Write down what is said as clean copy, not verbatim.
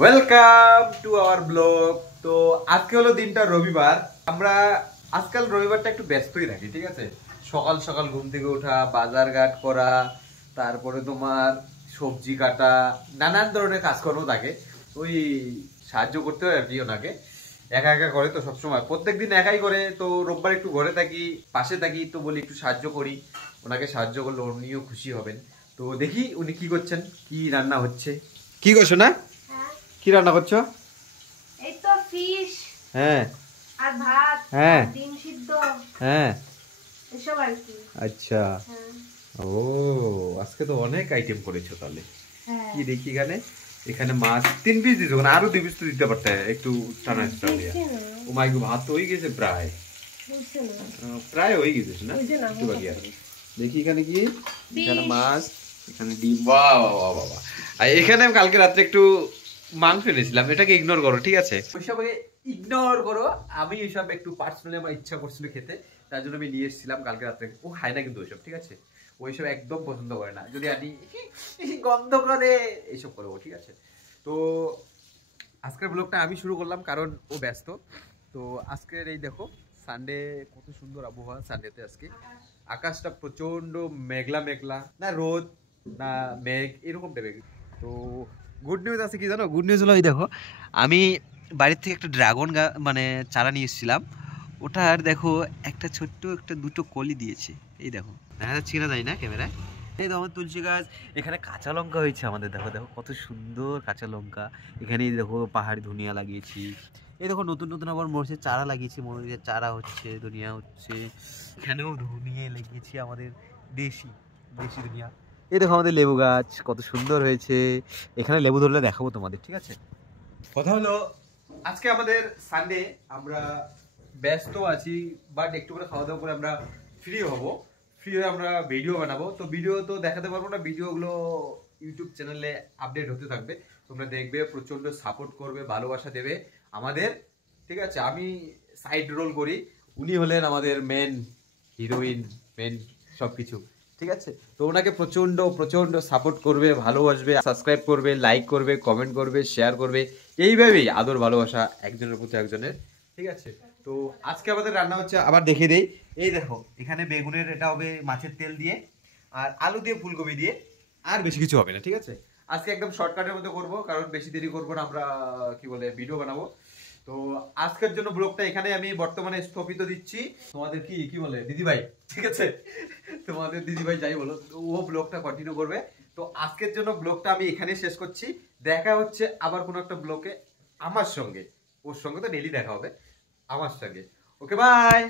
Welcome to our blog. তো আজকে হলো দিনটা রবিবার। আমরা আজকাল রবিবারটা একটু ব্যস্তই থাকি, ঠিক আছে। সকাল সকাল ঘুম থেকে ওঠা, বাজার ঘাট করা, তারপরে তোমার সবজি কাটা, নানান ধরনের কাজকর্ম থাকে। ওই সাহায্য করতে হয় আর কি ওনাকে। একা একা করে তো সবসময়, প্রত্যেকদিন একাই করে। তো রোববার একটু ঘরে থাকি, পাশে থাকি, তো বলি একটু সাহায্য করি। ওনাকে সাহায্য করলে উনিও খুশি হবেন। তো দেখি উনি কি করছেন, কি রান্না হচ্ছে। কি করছো না, কি রান্না করছো? এই তো ফিশ হ্যাঁ আর ভাত, হ্যাঁ ডিম সিদ্ধ, হ্যাঁ। এসব আর কি। আচ্ছা। হ্যাঁ ও, আজকে তো অনেক আইটেম করেছো তাহলে। হ্যাঁ কি দেখি এখানে, এখানে মাছ 3 পিস দিছো, মানে আরো 2 পিস তো দিতে পারতে, একটু টানা এক্সট্রা দিয়া। ও মাই গো, ভাত তো হয়ে গেছে প্রায়, প্রায় হয়ে গেছে না, একটু বাকি আছে। দেখি এখানে কি, এখানে মাছ, এখানে ডিম। বাহ বাহ বাহ বাহ। আর এখানে আমি কালকে রাত্রে একটু মাংস এনেছিলাম, এটাকে ইগনোর করো, ঠিক আছে। ওইসব ইগনোর করো। আমি ওইসব একটু পার্সোনালি আমার ইচ্ছা করছিল খেতে, তার জন্য আমি নিয়ে এসেছিলাম কালকে রাত্রে। ও খায় না কিন্তু ওইসব, ঠিক আছে। ওইসব একদম পছন্দ করে না, যদি আনি গন্ধ করে এইসব করবো, ঠিক আছে। তো আজকের ব্লগটা আমি শুরু করলাম কারণ ও ব্যস্ত। তো আজকের এই দেখো সানডে, কত সুন্দর আবহাওয়া সানডেতে। আজকে আকাশটা প্রচন্ড মেঘলা মেঘলা, না রোদ না মেঘ, এরকম টাইপের। তো গুড নিউজ আছে কি জানো, গুড নিউজ হলো এই দেখো, আমি বাড়ির থেকে একটা ড্রাগন মানে চারা নিয়ে এসেছিলাম। ওটার দেখো একটা ছোট্ট একটা দুটো কলি দিয়েছে, এই দেখো, দেখা যাচ্ছে কিনা জানি না ক্যামেরায়। এই দেখো আমার তুলসী গাছ, এখানে কাঁচা লঙ্কা হয়েছে আমাদের, দেখো দেখো কত সুন্দর কাঁচা লঙ্কা। এখানে দেখো পাহাড়ি ধনিয়া লাগিয়েছি। এই দেখো নতুন নতুন আবার মরিচের চারা লাগিয়েছি, মরিচের চারা হচ্ছে, ধনিয়া হচ্ছে। এখানেও ধনিয়া লাগিয়েছি আমাদের, দেশি দেশি ধনিয়া। এই দেখো আমাদের লেবু গাছ কত সুন্দর হয়েছে। এখানে লেবু ধরলে দেখাবো তোমাদের, ঠিক আছে। কথা হলো আজকে আমাদের সানডে, আমরা ব্যস্ত আছি, বাট একটু করে খাওয়া দাওয়া করে আমরা ফ্রি হব। ফ্রি হয়ে আমরা ভিডিও বানাবো। তো ভিডিও তো দেখাতে পারবো না, ভিডিওগুলো ইউটিউব চ্যানেলে আপডেট হতে থাকবে, তোমরা দেখবে, প্রচন্ড সাপোর্ট করবে, ভালোবাসা দেবে আমাদের, ঠিক আছে। আমি সাইড রোল করি, উনি হলেন আমাদের মেন হিরোইন, মেন সবকিছু, ঠিক আছে। তো ওনাকে প্রচন্ড প্রচন্ড সাপোর্ট করবে, ভালোবাসবে, সাবস্ক্রাইব করবে, লাইক করবে, কমেন্ট করবে, শেয়ার করবে। এইভাবেই আদর ভালোবাসা একজনের প্রতি একজনের, ঠিক আছে। তো আজকে আমাদের রান্না হচ্ছে, আবার দেখে দেই। এই দেখো এখানে বেগুনের, এটা হবে মাছের তেল দিয়ে, আর আলু দিয়ে, ফুলকপি দিয়ে, আর বেশি কিছু হবে না, ঠিক আছে। আজকে একদম শর্টকাটের মধ্যে করবো, কারণ বেশি দেরি করবো না, আমরা কি বলে ভিডিও বানাবো। তো আজকের জন্য ব্লগটা এখানে আমি বর্তমানে স্থগিত দিচ্ছি। তোমাদের কি কি বলে দিদিভাই, ঠিক আছে, তোমাদের দিদিভাই যাই বলো, ও ব্লগটা কন্টিনিউ করবে। তো আজকের জন্য ব্লগটা আমি এখানে শেষ করছি। দেখা হচ্ছে আবার কোনো একটা ব্লগে আমার সঙ্গে, ওর সঙ্গে তো ডেইলি দেখা হবে, আমার সঙ্গে। Okay bye.